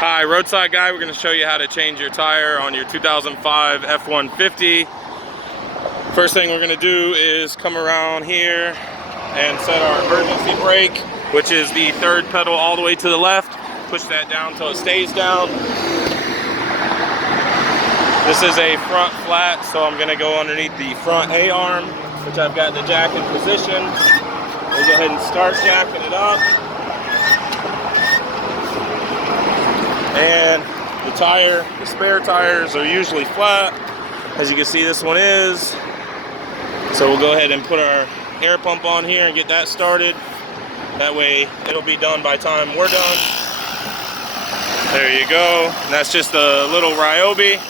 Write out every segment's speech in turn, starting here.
Hi, Roadside guy. We're going to show you how to change your tire on your 2005 F150. First thing we're going to do is come around here and set our emergency brake, which is the third pedal all the way to the left. Push that down until it stays down. This is a front flat, so I'm going to go underneath the front A-arm, which I've got the jack in position. We'll go ahead and start jacking it up. And the spare tires are usually flat. As you can see, this one is. So we'll go ahead and put our air pump on here and get that started. That way it'll be done by the time we're done. There you go. And that's just a little Ryobi.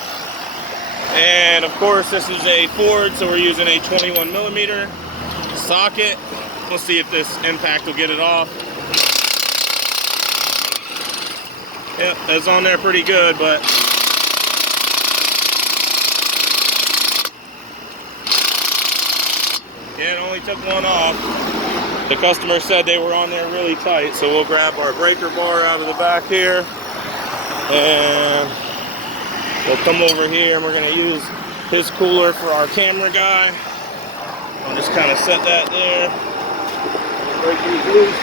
And of course, this is a Ford, so we're using a 21mm socket. We'll see if this impact will get it off. Yep, that's on there pretty good, but yeah, it only took one off. The customer said they were on there really tight, so we'll grab our breaker bar out of the back here, and we'll come over here, and we're going to use his cooler for our camera guy. I'll just kind of set that there. Break these loose.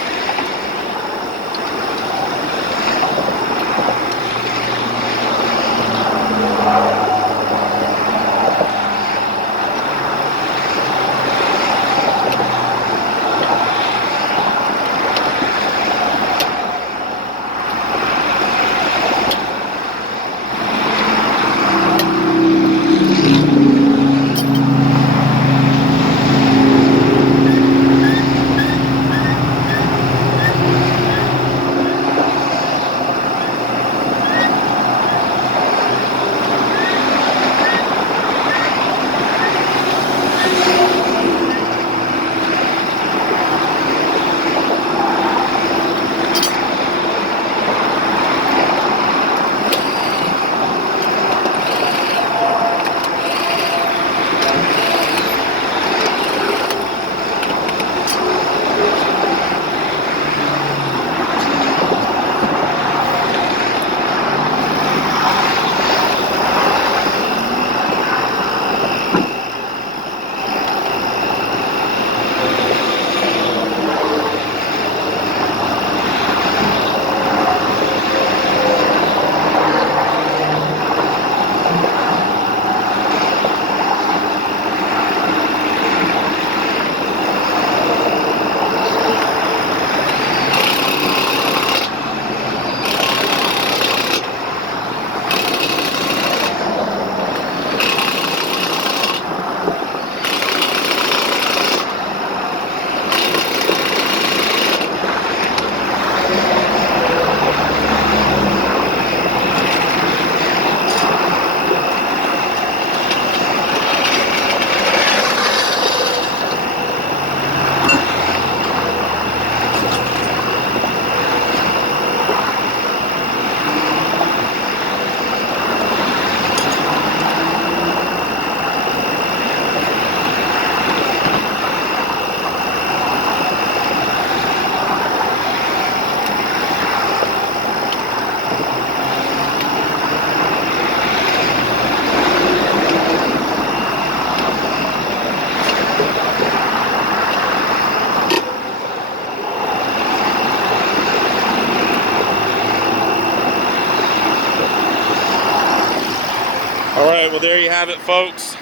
Alright, well there you have it, folks.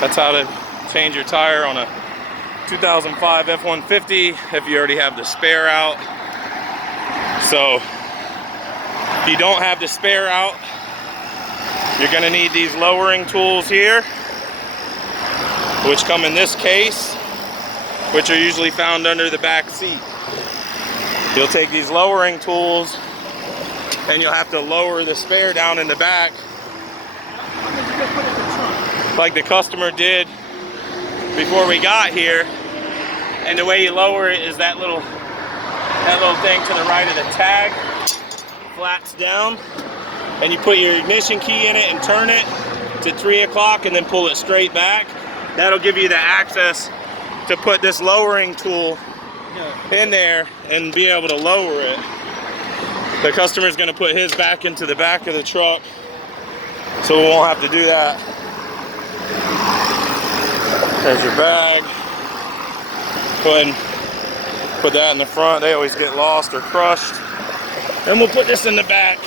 That's how to change your tire on a 2005 F150 if you already have the spare out. So, if you don't have the spare out, you're going to need these lowering tools here, which come in this case, which are usually found under the back seat. You'll take these lowering tools and you'll have to lower the spare down in the back, like the customer did before we got here. And the way you lower it is that little thing to the right of the tag flats down, and you put your ignition key in it and turn it to 3 o'clock and then pull it straight back. That'll give you the access to put this lowering tool in there and be able to lower it. The customer's gonna put his back into the back of the truck, so we won't have to do that. There's your bag. Go ahead and put that in the front. They always get lost or crushed. And we'll put this in the back.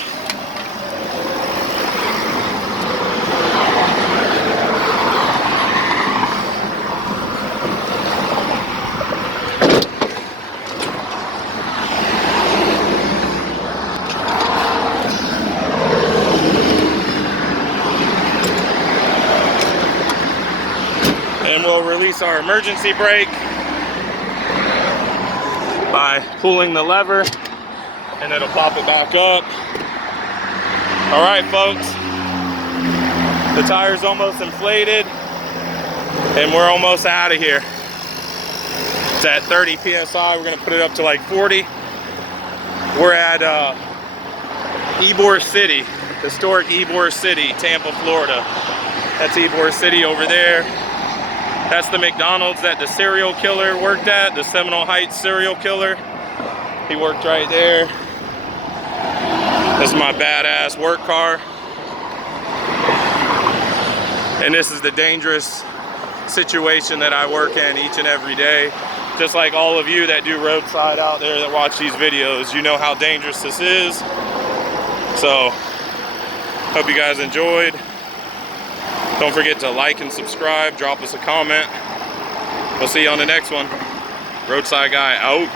And we'll release our emergency brake by pulling the lever, and it'll pop it back up. All right, folks, the tire's almost inflated, and we're almost out of here. It's at 30 PSI. We're gonna put it up to like 40. We're at Ybor City, historic Ybor City, Tampa, Florida. That's Ybor City over there. That's the McDonald's that the serial killer worked at, the Seminole Heights serial killer. He worked right there. This is my badass work car. And this is the dangerous situation that I work in each and every day. Just like all of you that do roadside out there that watch these videos, you know how dangerous this is. So, hope you guys enjoyed. Don't forget to like and subscribe, drop us a comment. We'll see you on the next one. Roadside Guy out.